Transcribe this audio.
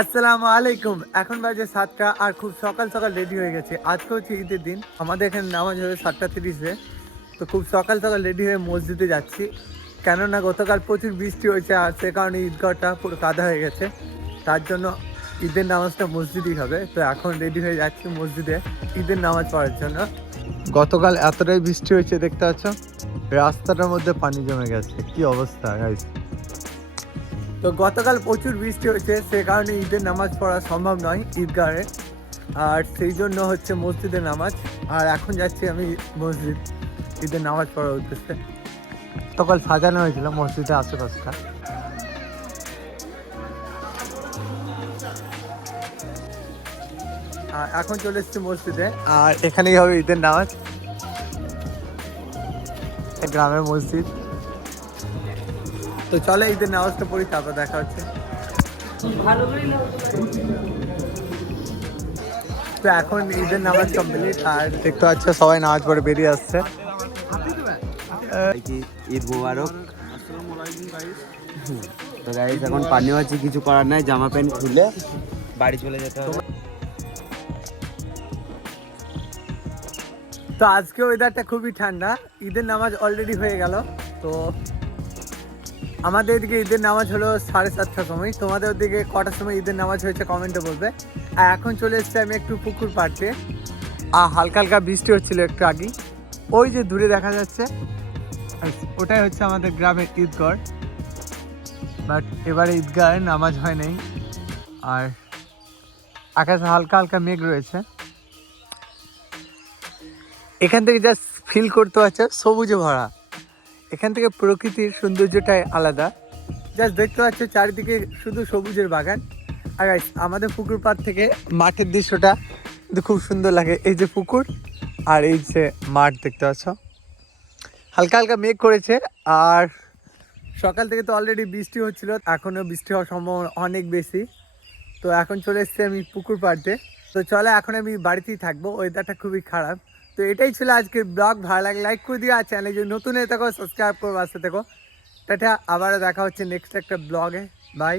আসসালামু আলাইকুম। এখন বাজে 7টা আর খুব সকাল সকাল রেডি হয়ে গেছে। আজকে হচ্ছে ঈদের দিন। আমাদের এখানে নামাজ হবে 7টা 30-এ। তো খুব সকাল সকাল রেডি হয়ে মসজিদে যাচ্ছি। কেননা গতকাল প্রচুর বৃষ্টি হয়েছে আর সে কারণে ঈদগাহটা পুরো কাদা হয়ে গেছে। তার জন্য ঈদের নামাজটা মসজিদেই হবে। তো এখন রেডি হয়ে যাচ্ছি মসজিদে ঈদের নামাজ পড়ার জন্য। গতকাল এতটাই বৃষ্টি হয়েছে দেখতে পাচ্ছ, রাস্তাটার মধ্যে পানি জমে গেছে। কি অবস্থা গাইস। তো গতকাল প্রচুর বৃষ্টি হয়েছে, সে কারণে ঈদের নামাজ পড়া সম্ভব নয় ঈদগাহে। আর সেই জন্য হচ্ছে মসজিদে নামাজ। আর এখন যাচ্ছি আমি মসজিদ ঈদের নামাজ পড়ার উদ্দেশ্যে। সকাল সাজানো হয়েছিল মসজিদের আশেপাশটা। আর এখন চলে এসেছি মসজিদে, আর এখানেই হবে ঈদের নামাজ। গ্রামের মসজিদ। তো চলে ঈদের নামাজটা পড়ি, তারপর দেখা হচ্ছে। তো এখন ঈদের নামাজ কমপ্লিট আর দেখতে পাচ্ছ সবাই নামাজ পড়ে বেরিয়ে আসছে। ঈদ মুবারক। তো গাইস এখন পানি আছে, কিছু করার নাই, জামা প্যান্ট খুলে বাড়ি চলে যেতে হবে। তো আজকে ওয়েদারটা খুবই ঠান্ডা। ঈদের নামাজ অলরেডি হয়ে গেল। তো আমাদের এদিকে ঈদের নামাজ হলো 7:30টার সময়। তোমাদের ওদিকে কটার সময় ঈদের নামাজ হয়েছে কমেন্টে বলবে। আর এখন চলে এসেছি আমি একটু পুকুর পাড়তে। আর হালকা হালকা বৃষ্টি হচ্ছিল একটু আগেই। ওই যে দূরে দেখা যাচ্ছে, ওটাই হচ্ছে আমাদের গ্রামের ঈদগাহ। বাট এবারে ঈদগাহের নামাজ হয় নাই। আর আকাশে হালকা হালকা মেঘ রয়েছে। এখান থেকে জাস্ট ফিল করতে পারছে সবুজে ভরা। এখান থেকে প্রকৃতির সৌন্দর্যটাই আলাদা। জাস্ট দেখতে পাচ্ছ চারিদিকে শুধু সবুজের বাগান। আর আমাদের পুকুর পাড় থেকে মাঠের দৃশ্যটা কিন্তু খুব সুন্দর লাগে। এই যে পুকুর আর এই যে মাঠ দেখতে পাচ্ছ। হালকা হালকা মেঘ করেছে। আর সকাল থেকে তো অলরেডি বৃষ্টি হচ্ছিল, এখনও বৃষ্টি হওয়ার সম্ভাবনা অনেক বেশি। তো এখন চলে এসেছি আমি পুকুর পাড়তে। তো চলে এখন আমি বাড়িতেই থাকবো, ওয়েদারটা খুবই খারাপ। তো এটাই ছিল আজকের ব্লগ। ভালো লাগে লাইক করে দিও, আর চ্যানেলে যদি নতুন হয়ে থাকো সাবস্ক্রাইব করো, আসতে থাকো। টাটা, আবারও দেখা হচ্ছে নেক্সট একটা ব্লগে। বাই।